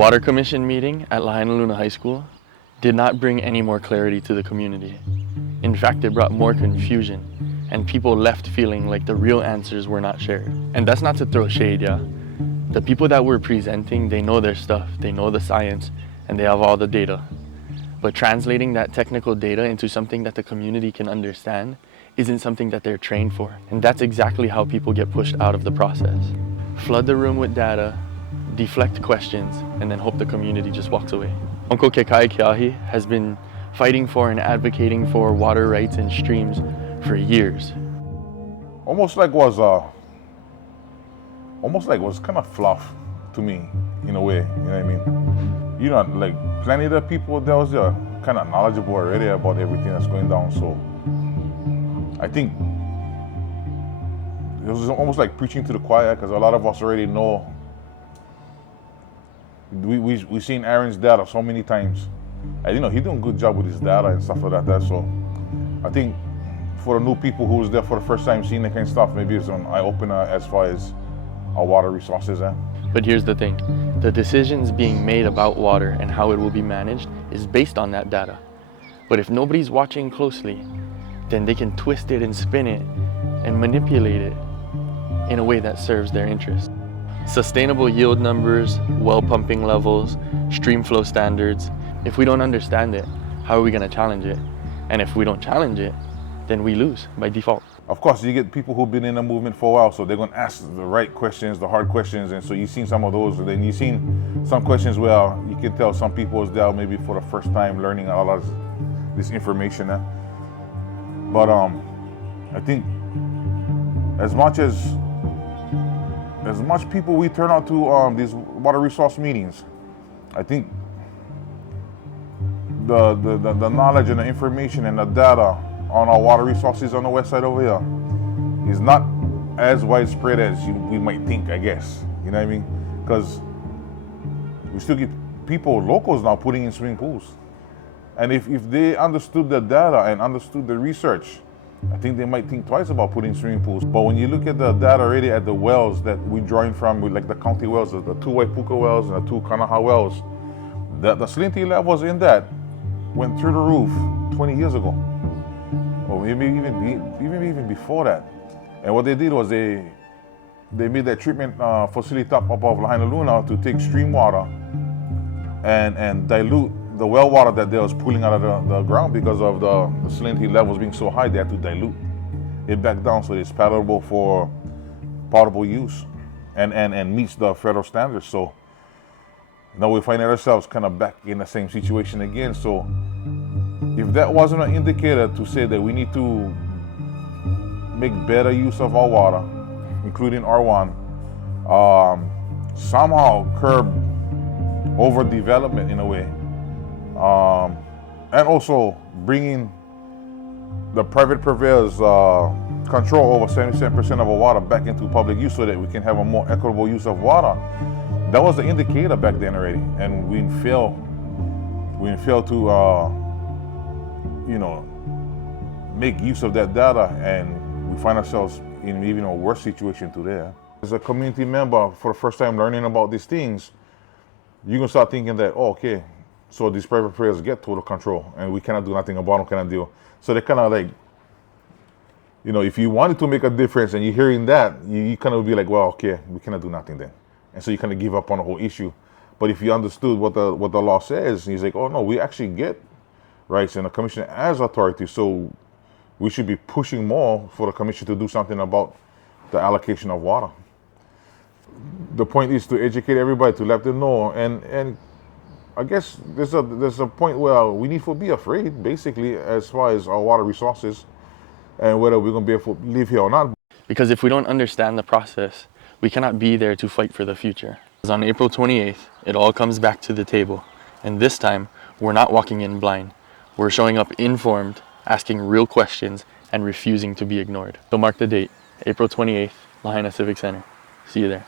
Water Commission meeting at Lahaina High School did not bring any more clarity to the community. In fact, it brought more confusion, and people left feeling like the real answers were not shared. And that's not to throw shade, yeah? The people that were presenting, they know their stuff, they know the science, and they have all the data. But translating that technical data into something that the community can understand isn't something that they're trained for. And that's exactly how people get pushed out of the process. Flood the room with data, deflect questions, and then hope the community just walks away. Uncle Kekai Keahi has been fighting for and advocating for water rights and streams for years. Almost like was kind of fluff to me, in a way, you know what I mean? You know, like plenty of the people that was there kind of knowledgeable already about everything that's going down, so I think it was almost like preaching to the choir, because a lot of us already know. We've seen Aaron's data so many times, and you know, he's doing a good job with his data and stuff like that. So I think for the new people who was there for the first time seeing that kind of stuff, maybe it's an eye-opener as far as our water resources. But here's the thing, the decisions being made about water and how it will be managed is based on that data. But if nobody's watching closely, then they can twist it and spin it and manipulate it in a way that serves their interest. Sustainable yield numbers, well pumping levels, stream flow standards. If we don't understand it, how are we going to challenge it? And if we don't challenge it, then we lose by default. Of course, you get people who've been in the movement for a while, so they're going to ask the right questions, the hard questions, and so you've seen some of those, and then you've seen some questions where you can tell some people is there maybe for the first time learning a lot of this information. But I think as much people we turn out to these water resource meetings, I think the knowledge and the information and the data on our water resources on the west side over here is not as widespread as we might think, I guess. You know what I mean? Because we still get people, locals now, putting in swimming pools. And if they understood the data and understood the research, I think they might think twice about putting swimming pools. But when you look at the data already at the wells that we drawing from, with like the county wells, the two Waipuka wells and the two Kanaha wells, the salinity levels in that went through the roof 20 years ago. Or maybe even before that. And what they did was they made that treatment facility up above Lahaina Luna to take stream water and dilute the well water that they was pulling out of the ground because of the salinity levels being so high. They had to dilute it back down so it's palatable for potable use and meets the federal standards. So now we find ourselves kind of back in the same situation again. So if that wasn't an indicator to say that we need to make better use of our water, including R1, somehow curb overdevelopment in a way, and also bringing the private purveyors control over 77% of our water back into public use so that we can have a more equitable use of water. That was the indicator back then already, and we failed to you know, make use of that data, and we find ourselves in even a worse situation today. As a community member, for the first time learning about these things, you're gonna start thinking that, oh, okay, so these private players get total control and we cannot do nothing about them, kind of deal. So they kind of like, you know, if you wanted to make a difference and you're hearing that, you kind of be like, well, okay, we cannot do nothing then. And so you kind of give up on the whole issue. But if you understood what the law says, he's like, oh no, we actually get rights and the commission has authority, so we should be pushing more for the commission to do something about the allocation of water. The point is to educate everybody, to let them know, and I guess there's a point where we need to be afraid, basically, as far as our water resources and whether we're going to be able to live here or not. Because if we don't understand the process, we cannot be there to fight for the future. On April 28th, it all comes back to the table, and this time, we're not walking in blind. We're showing up informed, asking real questions, and refusing to be ignored. So mark the date, April 28th, Lahaina Civic Center. See you there.